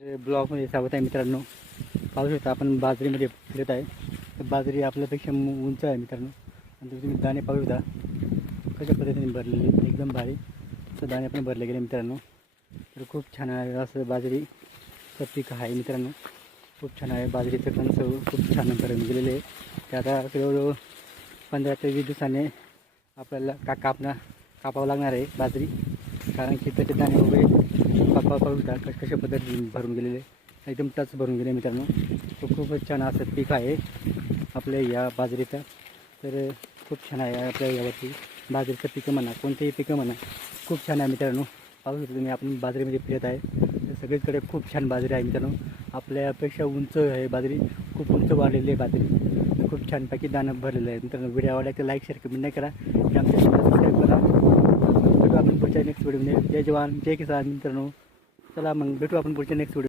ब्लॉगमध्ये स्वागत आहे मित्रांनो. पाहू शकता आपण बाजरीमध्ये फिरत आहे. तर बाजरी आपल्यापेक्षा उंच आहे मित्रांनो. आणि तुम्ही दाणे पाहू शकता कशा पद्धतीने भरलेले, एकदम भारी असं दाणे पण भरले गेले मित्रांनो. तर खूप छान आहे असं बाजरीचं पीक आहे मित्रांनो. खूप छान आहे. बाजरीचं कणस खूप छान भरून गेलेले आहे. ते आता जवळजवळ 15 ते 20 दिवसाने आपल्याला कापावं लागणार आहे बाजरी, कारण की त्याचे दाणे वगैरे पाहू शकता कशा पद्धतीने भरून गेलेले, एकदम टच भरून गेले मित्रांनो. तो खूपच छान असं पीक आहे आपल्या या बाजरीचं. तर खूप छान आहे आपल्या यावरती बाजरीचं पिकं म्हणा, कोणतेही पिकं म्हणा, खूप छान आहे मित्रांनो. पाहू शकतो तुम्ही, आपण बाजरीमध्ये फिरत आहे. तर सगळीकडे खूप छान बाजरी आहे मित्रांनो. आपल्यापेक्षा उंच आहे बाजरी, खूप उंच वाढलेली आहे बाजरी. खूप छानपैकी दाणं भरलेलं आहे मित्रांनो. व्हिडिओ आवडला तर लाईक शेअर कमेंट नाही करा, आमच्या सबस्क्राईब करा. भेटू आपण पुढच्या नेक्स्ट व्हिडिओमध्ये. जय जवान जय किसान मित्रांनो. चला मग भेटू आपण पुढच्या नेक्स्ट व्हिडिओ.